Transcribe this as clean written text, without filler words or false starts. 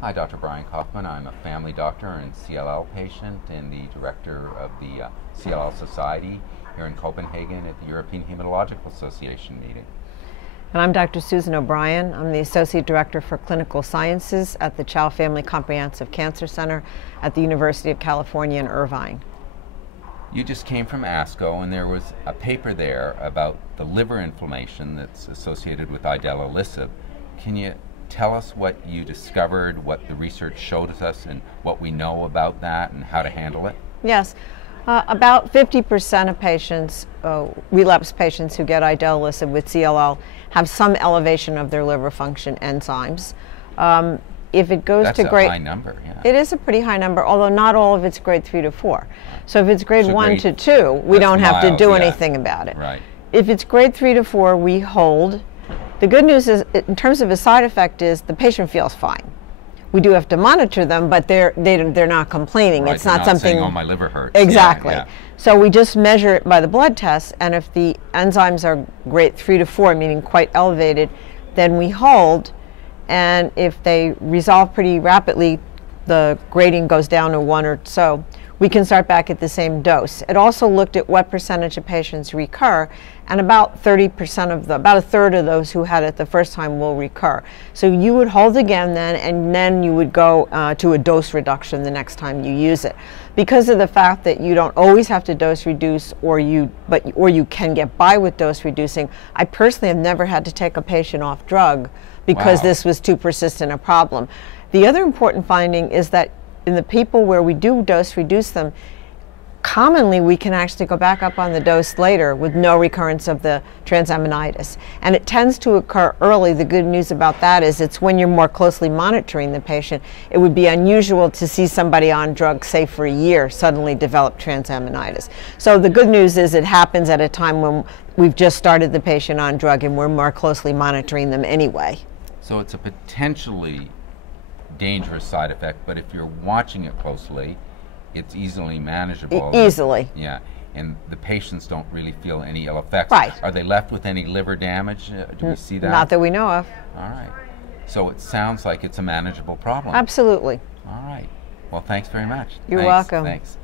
Hi, Dr. Brian Kaufman. I'm a family doctor and CLL patient and the director of the CLL Society here in Copenhagen at the European Hematological Association meeting. And I'm Dr. Susan O'Brien. I'm the Associate Director for Clinical Sciences at the Chow Family Comprehensive Cancer Center at the University of California in Irvine. You just came from ASCO, and there was a paper there about the liver inflammation that's associated with idelalisib. Can you tell us what you discovered, what the research showed us, and what we know about that and how to handle it? Yes. About 50% of patients, relapsed patients who get idelalisib with CLL, have some elevation of their liver function enzymes. If it goes That's to grade, a high number, yeah. It is a pretty high number, although not all of it's grade 3 to 4. So if it's grade So 1 grade- to 2, we don't have to mild, do yeah. anything about it. Right. If it's grade 3 to 4, we hold. The good news is, in terms of a side effect, is the patient feels fine. We do have to monitor them, but they're not complaining. Right, It's they're not something. saying, oh, my liver hurts. Exactly. Yeah, yeah. So we just measure it by the blood test, and if the enzymes are grade 3 to 4, meaning quite elevated, then we hold. And if they resolve pretty rapidly, the grading goes down to 1 or so, we can start back at the same dose. It also looked at what percentage of patients recur, and about 30% of about a third of those who had it the first time will recur. So you would hold again then, and then you would go to a dose reduction the next time you use it. Because of the fact that you don't always have to dose reduce, or you can get by with dose reducing, I personally have never had to take a patient off drug because Wow. this was too persistent a problem. The other important finding is that in the people where we do dose reduce them, commonly we can actually go back up on the dose later with no recurrence of the transaminitis. And it tends to occur early. The good news about that is it's when you're more closely monitoring the patient. It would be unusual to see somebody on drugs, say for a year, suddenly develop transaminitis. So the good news is it happens at a time when we've just started the patient on drug and we're more closely monitoring them anyway. So it's a potentially dangerous side effect, but if you're watching it closely, it's easily manageable. Easily. Yeah, and the patients don't really feel any ill effects. Right. Are they left with any liver damage? Do we see that? Not that we know of. All right. So it sounds like it's a manageable problem. Absolutely. All right. Well, thanks very much. You're Thanks. welcome. Thanks.